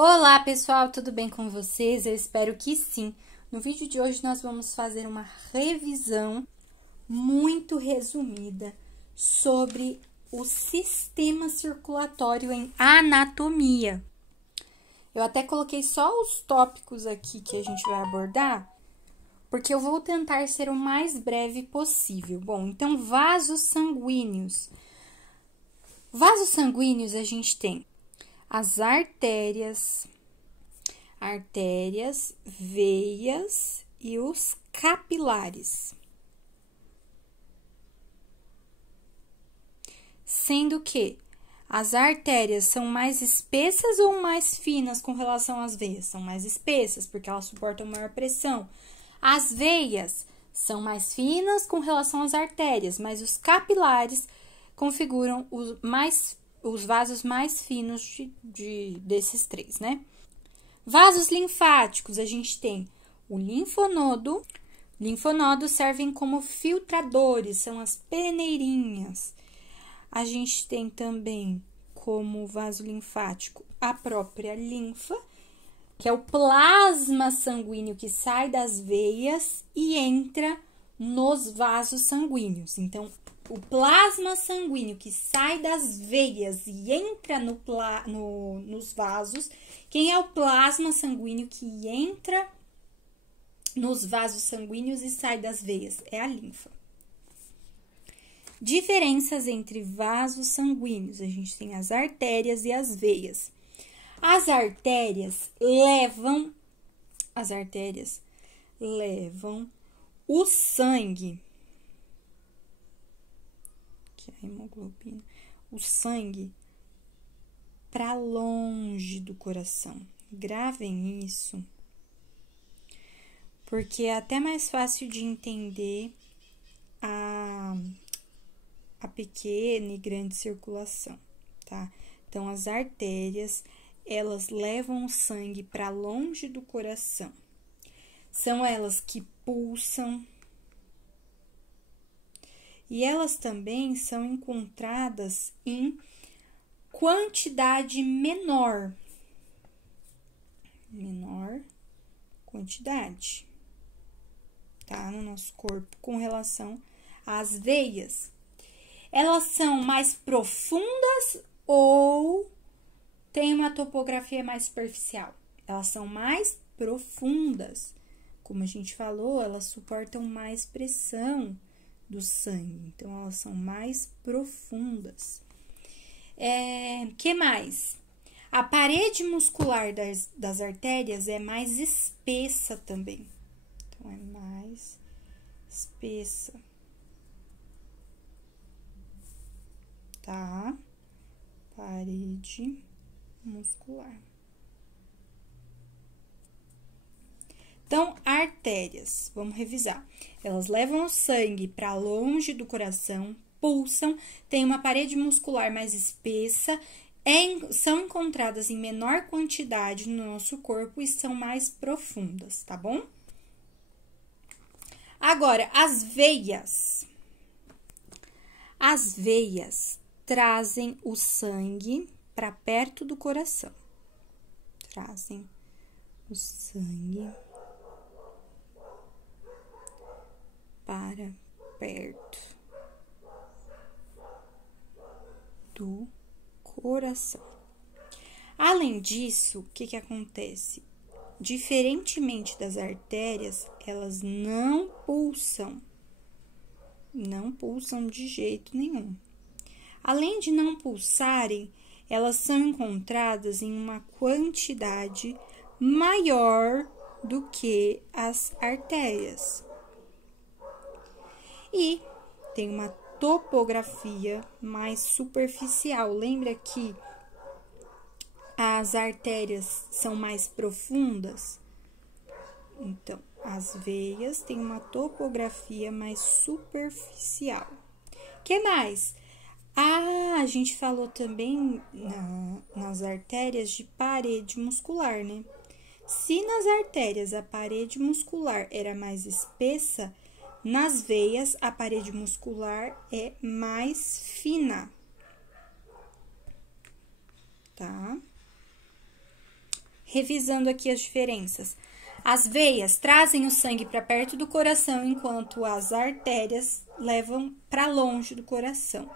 Olá pessoal, tudo bem com vocês? Eu espero que sim. No vídeo de hoje nós vamos fazer uma revisão muito resumida sobre o sistema circulatório em anatomia. Eu até coloquei só os tópicos aqui que a gente vai abordar, porque eu vou tentar ser o mais breve possível. Bom, então vasos sanguíneos. Vasos sanguíneos a gente tem as artérias, veias e os capilares. Sendo que as artérias são mais espessas ou mais finas com relação às veias? São mais espessas, porque elas suportam maior pressão. As veias são mais finas com relação às artérias, mas os capilares configuram os vasos mais finos desses três, né? Vasos linfáticos, a gente tem o linfonodo. Linfonodos servem como filtradores, são as peneirinhas. A gente tem também como vaso linfático a própria linfa, que é o plasma sanguíneo que sai das veias e entra nos vasos sanguíneos. Então, o plasma sanguíneo que sai das veias e entra nos vasos. Quem é o plasma sanguíneo que entra nos vasos sanguíneos e sai das veias? É a linfa. Diferenças entre vasos sanguíneos. A gente tem as artérias e as veias. As artérias levam o sangue, que é a hemoglobina, o sangue para longe do coração. Gravem isso, porque é até mais fácil de entender a pequena e grande circulação, tá? Então, as artérias, elas levam o sangue para longe do coração. São elas que pulsam. E elas também são encontradas em quantidade menor quantidade, tá? No nosso corpo, com relação às veias. Elas são mais profundas ou têm uma topografia mais superficial? Elas são mais profundas. Como a gente falou, elas suportam mais pressão do sangue, então elas são mais profundas. Que mais? A parede muscular das artérias é mais espessa também. Então, é mais espessa. Tá? Parede muscular. Então, artérias, vamos revisar. Elas levam o sangue para longe do coração, pulsam, tem uma parede muscular mais espessa, são encontradas em menor quantidade no nosso corpo e são mais profundas, tá bom? Agora, as veias. As veias trazem o sangue para perto do coração. Trazem o sangue para perto do coração. Além disso, o que acontece? Diferentemente das artérias, elas não pulsam de jeito nenhum. Além de não pulsarem, elas são encontradas em uma quantidade maior do que as artérias. E tem uma topografia mais superficial. Lembra que as artérias são mais profundas? Então, as veias têm uma topografia mais superficial. Que mais? A gente falou também nas artérias de parede muscular, né? Se nas artérias a parede muscular era mais espessa, nas veias, a parede muscular é mais fina, tá? revisando aqui as diferenças. As veias trazem o sangue para perto do coração, enquanto as artérias levam para longe do coração.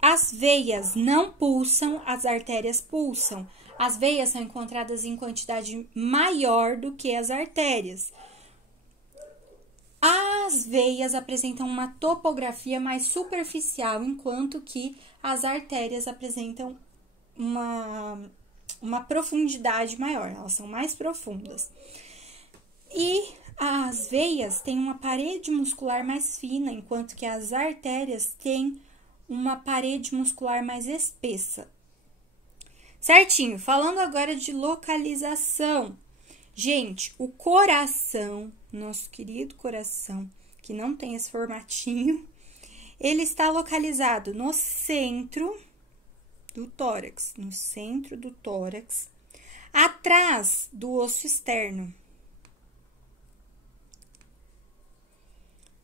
As veias não pulsam, as artérias pulsam. As veias são encontradas em quantidade maior do que as artérias. As veias apresentam uma topografia mais superficial, enquanto que as artérias apresentam uma profundidade maior, elas são mais profundas. E as veias têm uma parede muscular mais fina, enquanto que as artérias têm uma parede muscular mais espessa. Certinho, falando agora de localização. Gente, o coração, nosso querido coração, que não tem esse formatinho, ele está localizado no centro do tórax, atrás do osso externo.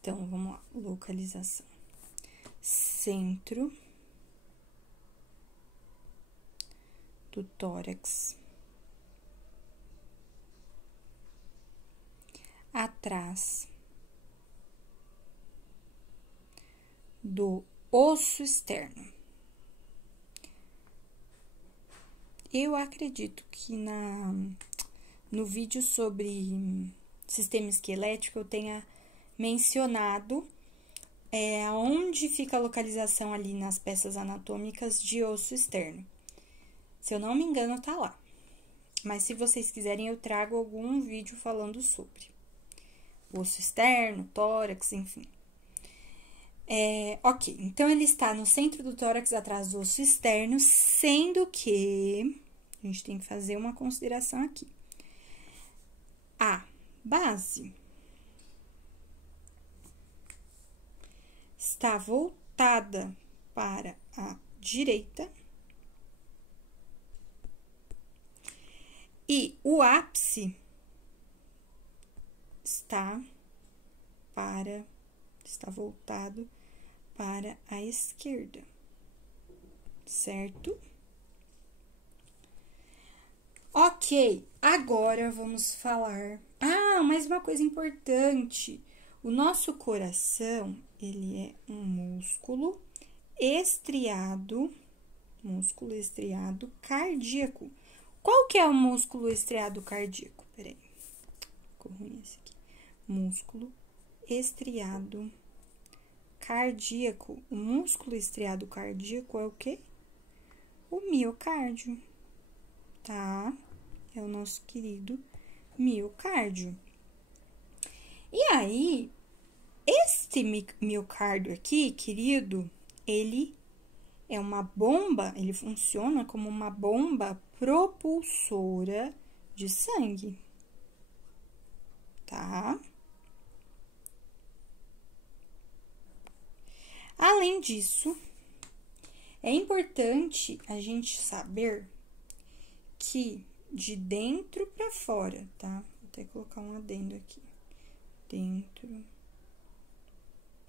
Então, vamos lá, localização. Centro do tórax, atrás do osso externo. Eu acredito que no vídeo sobre sistema esquelético eu tenha mencionado onde fica a localização ali nas peças anatômicas de osso externo. Se eu não me engano, tá lá. Mas se vocês quiserem, eu trago algum vídeo falando sobre osso externo, tórax, enfim. Ok, então ele está no centro do tórax, atrás do osso externo, sendo que a gente tem que fazer uma consideração aqui. A base está voltada para a direita e o ápice está voltado para a esquerda, certo? Ok, agora vamos falar... mais uma coisa importante. O nosso coração, ele é um músculo estriado cardíaco. Qual que é o músculo estriado cardíaco? Peraí, ficou ruim esse aqui. Músculo estriado cardíaco. O músculo estriado cardíaco é o quê? O miocárdio, tá? É o nosso querido miocárdio. E aí, este miocárdio aqui, querido, ele é uma bomba, ele funciona como uma bomba propulsora de sangue, tá? Além disso, é importante a gente saber que de dentro para fora, tá? Vou até colocar um adendo aqui. Dentro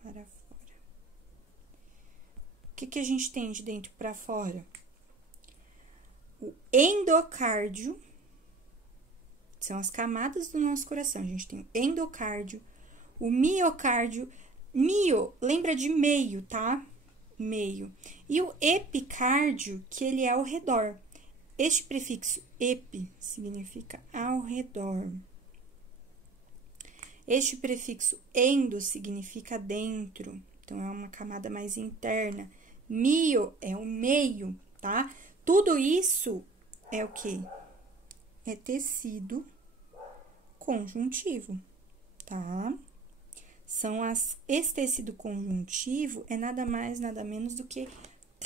para fora. O que a gente tem de dentro para fora? O endocárdio, são as camadas do nosso coração. A gente tem o endocárdio, o miocárdio. Mio, lembra de meio, tá? Meio. E o epicárdio, que ele é ao redor. Este prefixo epi significa ao redor. Este prefixo endo significa dentro. Então, é uma camada mais interna. Mio é o meio, tá? Tudo isso é o quê? É tecido conjuntivo, tá? Esse tecido conjuntivo é nada mais, nada menos do que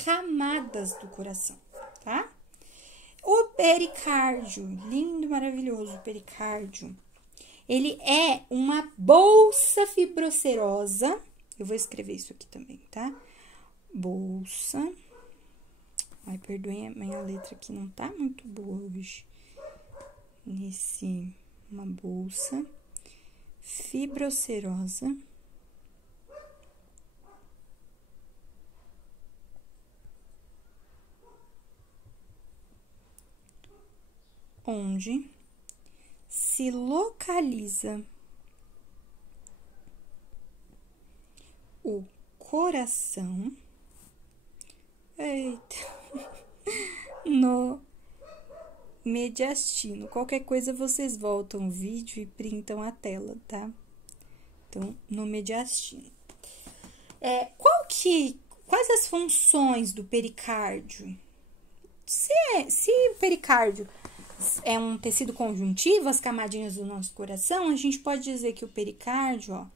camadas do coração, tá? O pericárdio, lindo, maravilhoso, o pericárdio. Ele é uma bolsa fibrocerosa. Eu vou escrever isso aqui também, tá? Bolsa. Ai, perdoem, a minha letra aqui não tá muito boa hoje. Uma bolsa fibrocerosa onde se localiza o coração, no mediastino. Qualquer coisa, vocês voltam o vídeo e printam a tela, tá? Então, no mediastino. Quais as funções do pericárdio? Se o pericárdio é um tecido conjuntivo, as camadinhas do nosso coração, a gente pode dizer que o pericárdio, ó,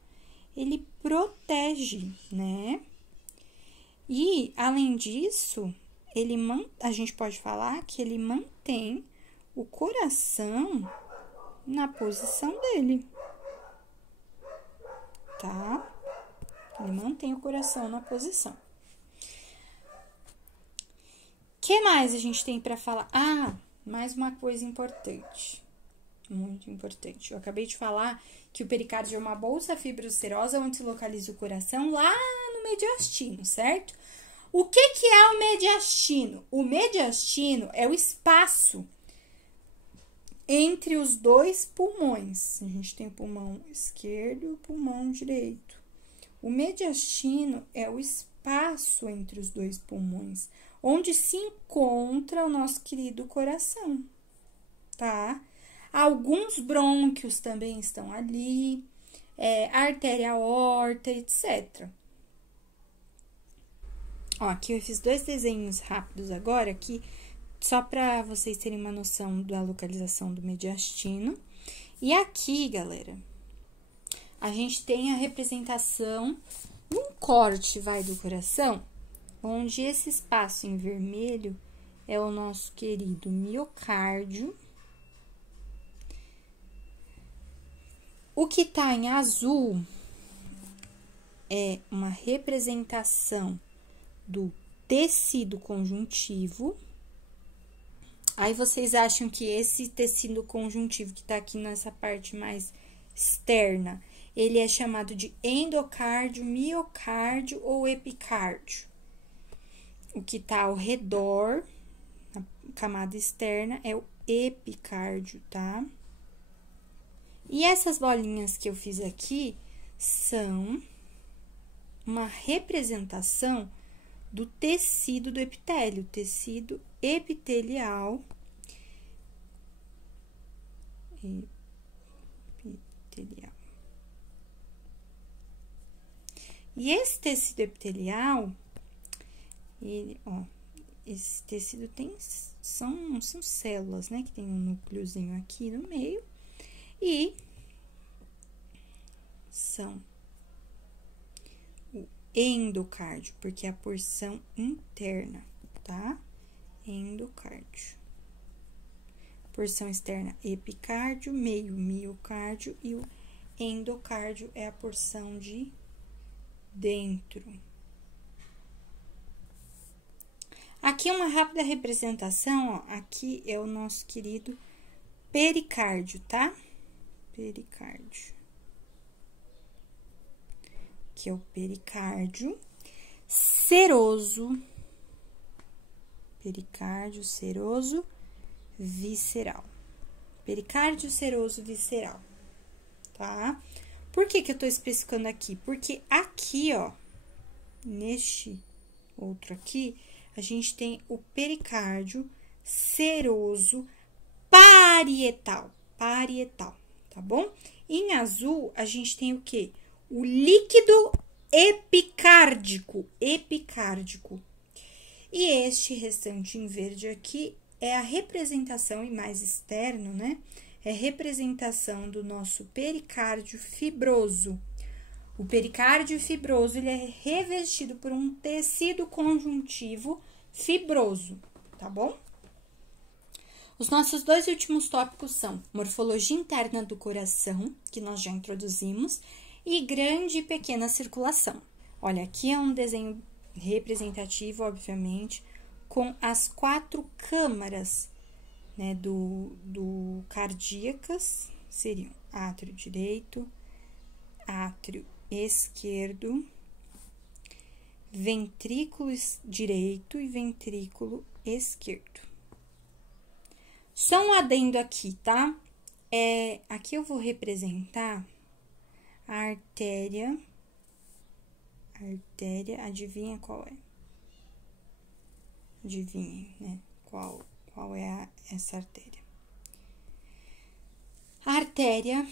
ele protege, né? E, além disso, a gente pode falar que ele mantém o coração na posição dele, tá? Ele mantém o coração na posição. O que mais a gente tem para falar? Mais uma coisa importante, muito importante. Eu acabei de falar que o pericárdio é uma bolsa fibroserosa onde se localiza o coração lá no mediastino, certo? O que é o mediastino? O mediastino é o espaço entre os dois pulmões. A gente tem o pulmão esquerdo e o pulmão direito. O mediastino é o espaço entre os dois pulmões, onde se encontra o nosso querido coração, tá? Alguns brônquios também estão ali, a artéria aorta, etc. Ó, aqui eu fiz 2 desenhos rápidos agora, aqui, só para vocês terem uma noção da localização do mediastino. E aqui, galera, a gente tem a representação, um corte, do coração, onde esse espaço em vermelho é o nosso querido miocárdio. O que tá em azul é uma representação do tecido conjuntivo. Aí, vocês acham que esse tecido conjuntivo que tá aqui nessa parte mais externa, ele é chamado de endocárdio, miocárdio ou epicárdio? O que tá ao redor, na camada externa, é o epicárdio, tá? E essas bolinhas que eu fiz aqui são uma representação do tecido do epitélio, tecido epitelial. E esse tecido epitelial, esse tecido são células, né? Que tem um núcleozinho aqui no meio e são o endocárdio, porque é a porção interna, tá? Endocárdio. Porção externa, epicárdio, meio miocárdio e o endocárdio é a porção de dentro. Aqui uma rápida representação, ó, aqui é o nosso querido pericárdio, tá? Pericárdio. Aqui é o pericárdio seroso. Pericárdio seroso visceral. Pericárdio seroso visceral, tá? Por que eu tô especificando aqui? Porque aqui, ó, neste outro aqui, a gente tem o pericárdio seroso parietal, tá bom? Em azul, a gente tem o quê? O líquido epicárdico. E este restante em verde aqui é a representação, e mais externo, né? É representação do nosso pericárdio fibroso. O pericárdio fibroso, ele é revestido por um tecido conjuntivo fibroso, tá bom? Os nossos 2 últimos tópicos são morfologia interna do coração, que nós já introduzimos, e grande e pequena circulação. Olha, aqui é um desenho representativo, obviamente, com as 4 câmaras, né, do cardíacas, seriam átrio direito, átrio esquerdo, ventrículo direito e ventrículo esquerdo. Só um adendo aqui, tá? Aqui eu vou representar a artéria. Adivinha qual é? Adivinhem, né? Qual é essa artéria? A artéria,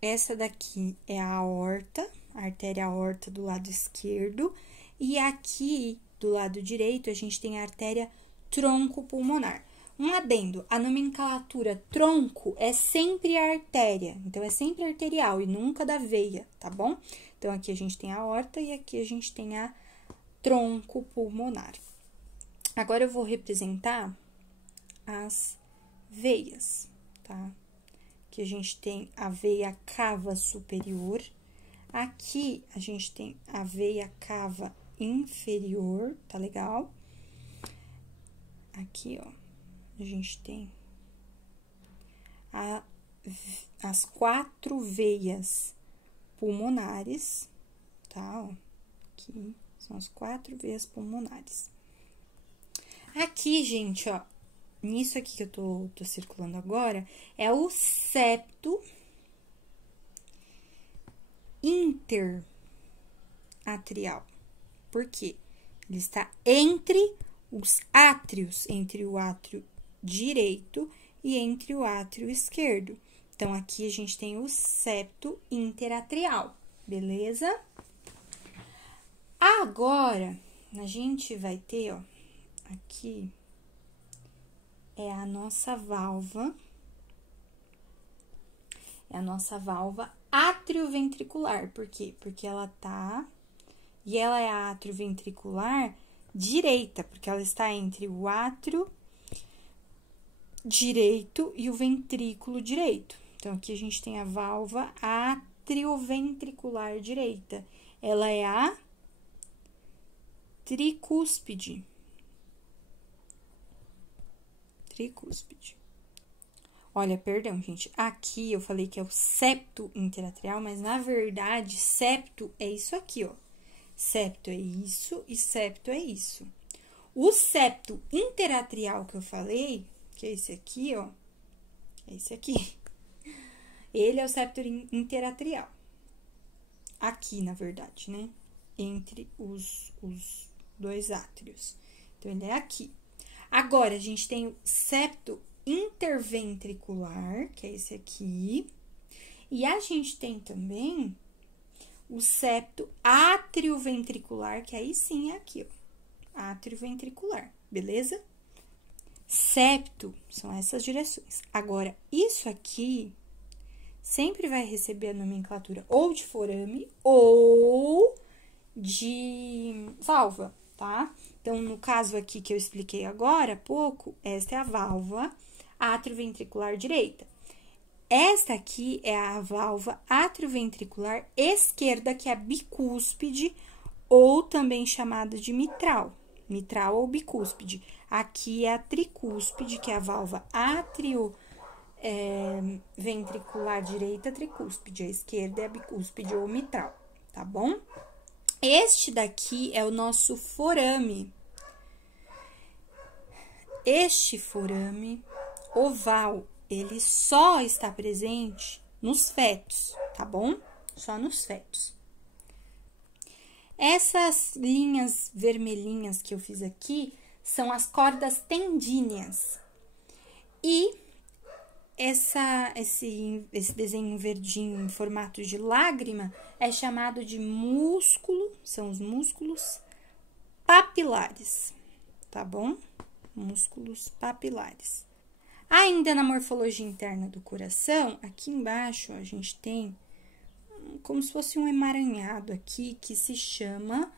essa daqui é a aorta, a artéria aorta do lado esquerdo. E aqui, do lado direito, a gente tem a artéria tronco-pulmonar. Um adendo, a nomenclatura tronco é sempre a artéria, então é sempre arterial e nunca da veia, tá bom? Então, aqui a gente tem a aorta e aqui a gente tem a tronco pulmonar. Agora, eu vou representar as veias, tá? Aqui a gente tem a veia cava superior, aqui a gente tem a veia cava inferior, tá legal? Aqui, ó, a gente tem as 4 veias pulmonares, tá? Ó, aqui são as 4 veias pulmonares. Aqui, gente, ó, nisso aqui que eu tô circulando agora, é o septo interatrial. Por quê? Ele está entre os átrios, entre o átrio direito e entre o átrio esquerdo. Então, aqui a gente tem o septo interatrial, beleza? Agora, a gente vai ter, ó, aqui é a nossa válvula. É a nossa válvula atrioventricular. Por quê? Porque ela tá... E ela é a atrioventricular direita, porque ela está entre o átrio direito e o ventrículo direito. Então, aqui a gente tem a válvula atrioventricular direita. Ela é a tricúspide. Olha, perdão, gente. Aqui eu falei que é o septo interatrial, mas na verdade, septo é isso aqui, ó. Septo é isso e septo é isso. O septo interatrial que eu falei, que é esse aqui, ó. É esse aqui. Ele é o septo interatrial. Aqui, na verdade, né? Entre os 2 átrios. Então, ele é aqui. Agora, a gente tem o septo interventricular, que é esse aqui. E a gente tem também o septo atrioventricular, que aí sim é aqui, ó. Atrioventricular, beleza? Septo são essas direções. Agora, isso aqui sempre vai receber a nomenclatura ou de forame ou de válvula, tá? Então, no caso aqui que eu expliquei agora há pouco, esta é a válvula atrioventricular direita. Esta aqui é a válvula atrioventricular esquerda, que é a bicúspide, ou também chamada de mitral. Mitral ou bicúspide. Aqui é a tricúspide, que é a válvula atrioventricular direita, tricúspide. A esquerda é a bicúspide ou mitral, tá bom? Este daqui é o nosso forame. Este forame oval, ele só está presente nos fetos, tá bom? Só nos fetos. Essas linhas vermelhinhas que eu fiz aqui são as cordas tendíneas. E esse desenho verdinho em formato de lágrima é chamado de músculo, são os músculos papilares, tá bom? Músculos papilares. Ainda na morfologia interna do coração, aqui embaixo a gente tem como se fosse um emaranhado aqui que se chamam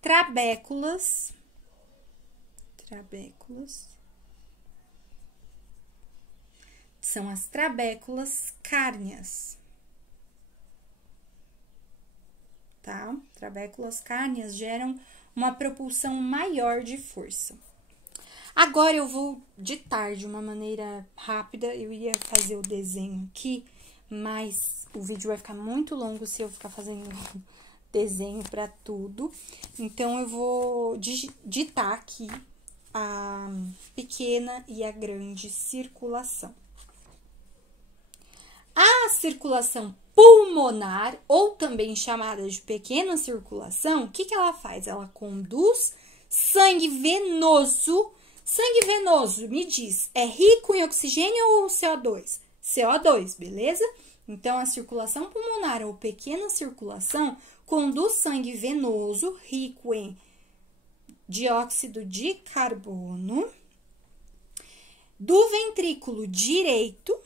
trabéculas. São as trabéculas cárneas, tá? Trabéculas cárneas geram uma propulsão maior de força. Agora, eu vou ditar de uma maneira rápida, eu ia fazer o desenho aqui, mas o vídeo vai ficar muito longo se eu ficar fazendo desenho para tudo. Então, eu vou ditar aqui a pequena e a grande circulação. A circulação pulmonar, ou também chamada de pequena circulação, o que ela faz? Ela conduz sangue venoso. Sangue venoso, me diz, é rico em oxigênio ou CO2? CO2, beleza? Então, a circulação pulmonar, ou pequena circulação, conduz sangue venoso, rico em dióxido de carbono, do ventrículo direito,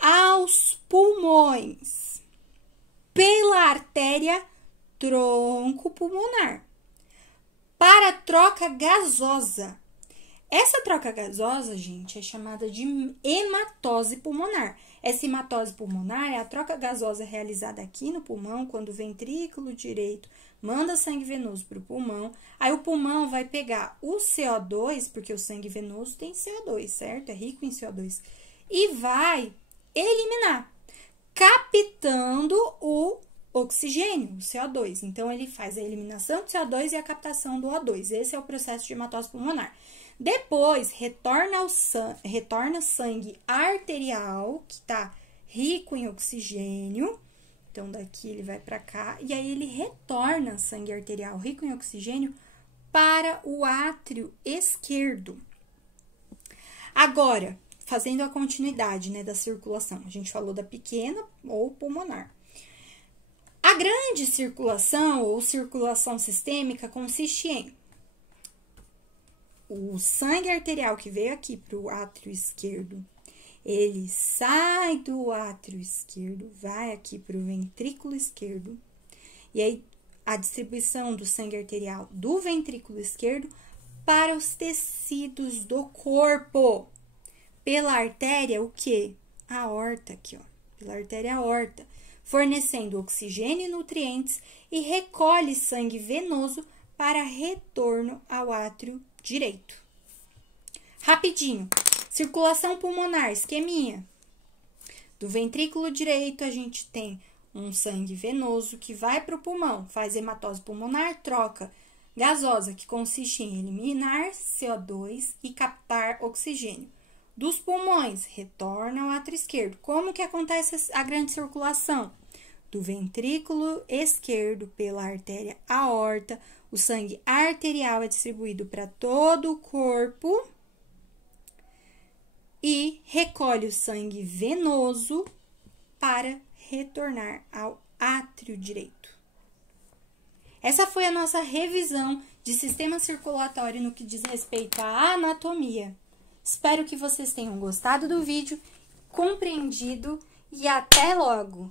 aos pulmões, pela artéria tronco pulmonar, para a troca gasosa. Essa troca gasosa, gente, é chamada de hematose pulmonar. Essa hematose pulmonar é a troca gasosa realizada aqui no pulmão, quando o ventrículo direito manda sangue venoso para o pulmão. Aí o pulmão vai pegar o CO2, porque o sangue venoso tem CO2, certo? É rico em CO2. E vai eliminar, captando o oxigênio, o CO2. Então, ele faz a eliminação do CO2 e a captação do O2. Esse é o processo de hematose pulmonar. Depois, retorna sangue arterial, que está rico em oxigênio. Então, daqui ele vai para cá. E aí, ele retorna sangue arterial rico em oxigênio para o átrio esquerdo. Agora, fazendo a continuidade, né, da circulação. A gente falou da pequena ou pulmonar. A grande circulação ou circulação sistêmica consiste em o sangue arterial que veio aqui para o átrio esquerdo, ele sai do átrio esquerdo, vai aqui para o ventrículo esquerdo, e aí a distribuição do sangue arterial do ventrículo esquerdo para os tecidos do corpo. Pela artéria, o quê? A aorta aqui, ó, pela artéria aorta, fornecendo oxigênio e nutrientes e recolhe sangue venoso para retorno ao átrio direito. Rapidinho, circulação pulmonar, esqueminha. Do ventrículo direito, a gente tem um sangue venoso que vai para o pulmão, faz hematose pulmonar, troca gasosa, que consiste em eliminar CO2 e captar oxigênio. Dos pulmões, retorna ao átrio esquerdo. Como que acontece a grande circulação? Do ventrículo esquerdo pela artéria aorta, o sangue arterial é distribuído para todo o corpo e recolhe o sangue venoso para retornar ao átrio direito. Essa foi a nossa revisão de sistema circulatório no que diz respeito à anatomia. Espero que vocês tenham gostado do vídeo, compreendido e até logo!